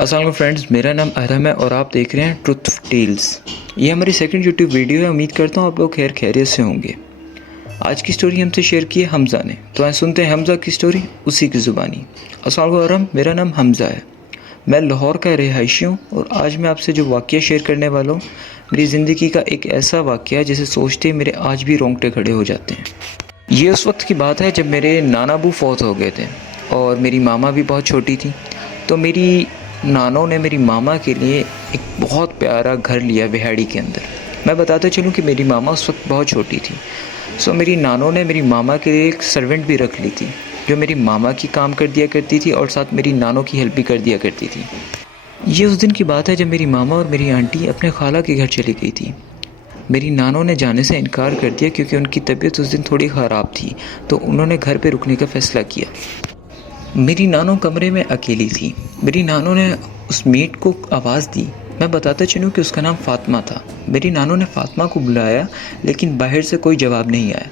अस्सलाम फ्रेंड्स, मेरा नाम अरहम है और आप देख रहे हैं ट्रुथ टेल्स। ये हमारी सेकंड यूट्यूब वीडियो है। उम्मीद करता हूँ आप लोग खैरियत से होंगे। आज की स्टोरी हमसे शेयर की है हमज़ा ने, तो आइए सुनते हैं हमज़ा की स्टोरी उसी की ज़ुबानी। अस्सलाम अरहम, मेरा नाम हमज़ा है। मैं लाहौर का रिहायशी हूँ और आज मैं आपसे जो वाक़या शेयर करने वाला हूँ, मेरी ज़िंदगी का एक ऐसा वाक़या जिसे सोचते ही मेरे आज भी रोंगटे खड़े हो जाते हैं। ये उस वक्त की बात है जब मेरे नाना अबू फौत हो गए थे और मेरी मामा भी बहुत छोटी थी। तो मेरी नानों ने मेरी मामा के लिए एक बहुत प्यारा घर लिया बिहाड़ी के अंदर। मैं बताता चलूँ कि मेरी मामा उस वक्त बहुत छोटी थी। सो मेरी नानों ने मेरी मामा के लिए एक सर्वेंट भी रख ली थी जो मेरी मामा की काम कर दिया करती थी और साथ मेरी नानों की हेल्प भी कर दिया करती थी। ये उस दिन की बात है जब मेरी मामा और मेरी आंटी अपने खाला के घर चली गई थी। मेरी नानों ने जाने से इनकार कर दिया क्योंकि उनकी तबीयत उस दिन थोड़ी ख़राब थी, तो उन्होंने घर पे रुकने का फ़ैसला किया। मेरी नानों कमरे में अकेली थी। मेरी नानों ने उस मेट को आवाज़ दी। मैं बताता चलूँ कि उसका नाम फ़ातिमा था। मेरी नानों ने फ़ातिमा को बुलाया लेकिन बाहर से कोई जवाब नहीं आया।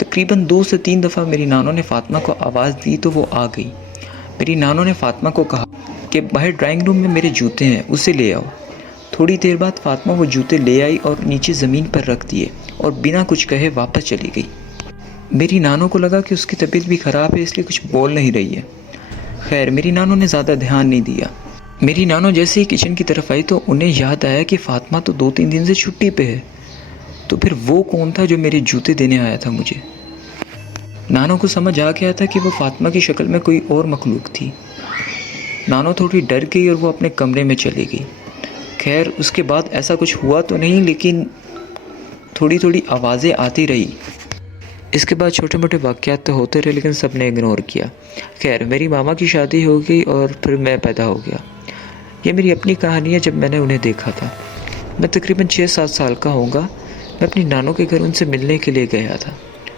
तकरीबन 2 से 3 दफ़ा मेरी नानों ने फ़ातिमा को आवाज़ दी तो वो आ गई। मेरी नानों ने फ़ातिमा को कहा कि बाहर ड्राइंग रूम में मेरे जूते हैं, उसे ले आओ। थोड़ी देर बाद फ़ातिमा वो जूते ले आई और नीचे ज़मीन पर रख दिए और बिना कुछ कहे वापस चली गई। मेरी नानों को लगा कि उसकी तबीयत भी ख़राब है, इसलिए कुछ बोल नहीं रही है। खैर, मेरी नानों ने ज़्यादा ध्यान नहीं दिया। मेरी नानों जैसे ही किचन की तरफ आई तो उन्हें याद आया कि फ़ातिमा तो 2-3 दिन से छुट्टी पे है। तो फिर वो कौन था जो मेरे जूते देने आया था मुझे? नानों को समझ आ गया था कि वो फ़ातिमा की शक्ल में कोई और मखलूक थी। नानों थोड़ी डर गई और वो अपने कमरे में चली गई। खैर, उसके बाद ऐसा कुछ हुआ तो नहीं, लेकिन थोड़ी थोड़ी आवाज़ें आती रही। इसके बाद छोटे मोटे वाक़यात तो होते रहे लेकिन सब ने इग्नोर किया। खैर, मेरी मामा की शादी हो गई और फिर मैं पैदा हो गया। ये मेरी अपनी कहानी है जब मैंने उन्हें देखा था। मैं तकरीबन 6-7 साल का होऊंगा। मैं अपनी नानों के घर उनसे मिलने के लिए गया था।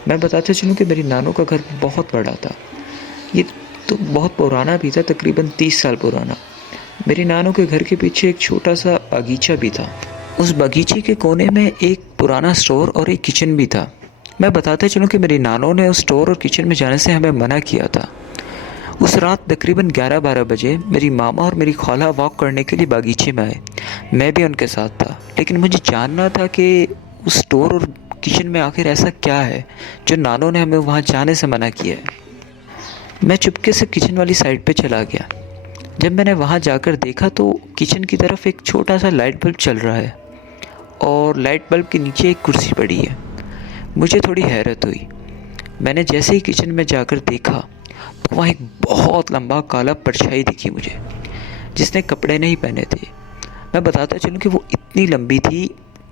मैं बताते चलूँ कि मेरी नानों का घर बहुत बड़ा था। ये तो बहुत पुराना भी था, तकरीबन 30 साल पुराना। मेरी नानों के घर के पीछे एक छोटा सा बगीचा भी था। उस बगीचे के कोने में एक पुराना स्टोर और एक किचन भी था। मैं बताते चलूँ कि मेरी नानों ने उस स्टोर और किचन में जाने से हमें मना किया था। उस रात तकरीबन 11-12 बजे मेरी मामा और मेरी खाला वॉक करने के लिए बागीचे में आए। मैं भी उनके साथ था, लेकिन मुझे जानना था कि उस स्टोर और किचन में आखिर ऐसा क्या है जो नानों ने हमें वहाँ जाने से मना किया है। मैं चुपके से किचन वाली साइड पे चला गया। जब मैंने वहाँ जाकर देखा तो किचन की तरफ एक छोटा सा लाइट बल्ब चल रहा है और लाइट बल्ब के नीचे एक कुर्सी पड़ी है। मुझे थोड़ी हैरत हुई। मैंने जैसे ही किचन में जाकर देखा तो वहाँ एक बहुत लंबा काला परछाई दिखी मुझे, जिसने कपड़े नहीं पहने थे। मैं बताता चलूँ कि वो इतनी लंबी थी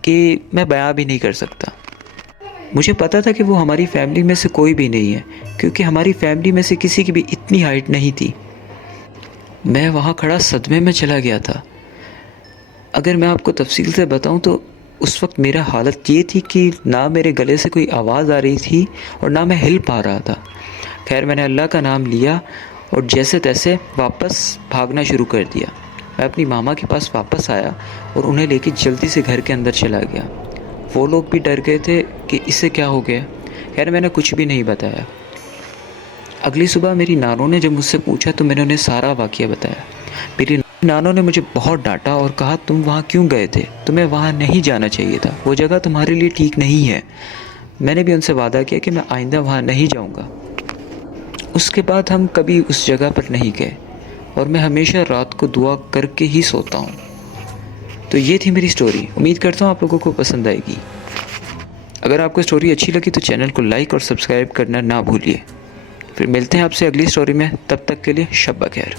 कि मैं बयां भी नहीं कर सकता। मुझे पता था कि वो हमारी फैमिली में से कोई भी नहीं है, क्योंकि हमारी फैमिली में से किसी की भी इतनी हाइट नहीं थी। मैं वहाँ खड़ा सदमे में चला गया था। अगर मैं आपको तफसील से बताऊँ तो उस वक्त मेरा हालत ये थी कि ना मेरे गले से कोई आवाज़ आ रही थी और ना मैं हिल पा रहा था। खैर, मैंने अल्लाह का नाम लिया और जैसे तैसे वापस भागना शुरू कर दिया। मैं अपनी मामा के पास वापस आया और उन्हें लेके जल्दी से घर के अंदर चला गया। वो लोग भी डर गए थे कि इससे क्या हो गया। खैर, मैंने कुछ भी नहीं बताया। अगली सुबह मेरी नानों ने जब मुझसे पूछा तो मैंने उन्हें सारा वाक़या बताया। मेरी नानों ने मुझे बहुत डांटा और कहा, तुम वहाँ क्यों गए थे? तुम्हें वहाँ नहीं जाना चाहिए था, वो जगह तुम्हारे लिए ठीक नहीं है। मैंने भी उनसे वादा किया कि मैं आइंदा वहाँ नहीं जाऊँगा। उसके बाद हम कभी उस जगह पर नहीं गए और मैं हमेशा रात को दुआ करके ही सोता हूँ। तो ये थी मेरी स्टोरी। उम्मीद करता हूँ आप लोगों को पसंद आएगी। अगर आपको स्टोरी अच्छी लगी तो चैनल को लाइक और सब्सक्राइब करना ना भूलिए। फिर मिलते हैं आपसे अगली स्टोरी में, तब तक के लिए शब बखैर।